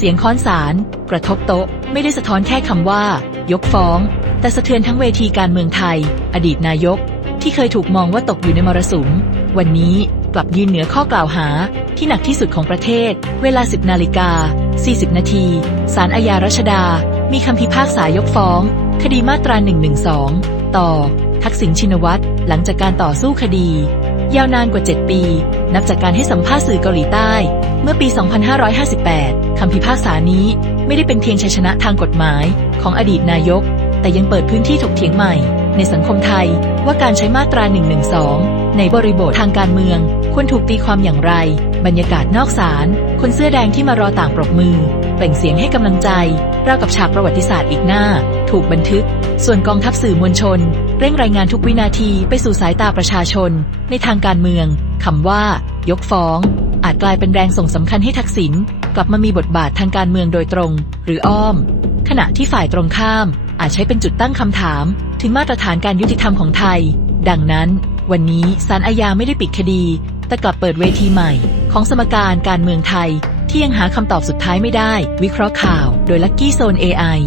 เสียงค้อนสาร กระทบโต๊ะ ไม่ได้สะท้อนแค่คำว่า ยกฟ้อง แต่สะเทือนทั้งเวทีการเมืองไทย อดีตนายก ที่เคยถูกมองว่าตกอยู่ในมรสุม วันนี้กลับยืนเหนือข้อกล่าวหา ที่หนักที่สุดของประเทศ เวลา 10นาฬิกา40 นาทีศาลอาญารัชดา มีคำพิพากษายกฟ้อง คดีมาตรา 112 ต่อ ทักษิณชินวัตร หลังจากการต่อสู้คดี ยาวนานกว่า 7 ปี นับจากการให้สัมภาษณ์สื่อเกาหลีใต้ เมื่อปี 2558 คำพิพากษานี้ไม่ได้เป็นเพียงชัยชนะทางกฎหมายของอดีตนายก แต่ยังเปิดพื้นที่ถกเถียงใหม่ ในสังคมไทยว่าการใช้มาตรา 112 ในบริบททางการเมือง ควรถูกตีความอย่างไร บรรยากาศนอกศาลคนเสื้อแดงที่มารอต่างปรบมือเปล่งเสียงให้กำลังใจราวกับฉากประวัติศาสตร์อีกหน้า ถูกบันทึก ส่วนกองทัพสื่อมวลชน เร่งรายงานทุกวินาทีไปสู่สายตาประชาชน ในทางการเมืองคำว่า ยกฟ้อง อาจกลายเป็นแรงส่งสำคัญให้ทักษิณกลับมามีบทบาททางการเมืองโดยตรง หรืออ้อม ขณะที่ฝ่ายตรงข้าม อาจใช้เป็นจุดตั้งคำถาม ถึงมาตรฐานการยุติธรรมของไทย ดังนั้น วันนี้ศาลอาญาไม่ได้ปิดคดี แต่กลับเปิดเวทีใหม่ ของสมการการเมืองไทย ที่ยังหาคำตอบสุดท้ายไม่ได้ วิเคราะห์ข่าว โดยลักกี้โซน AI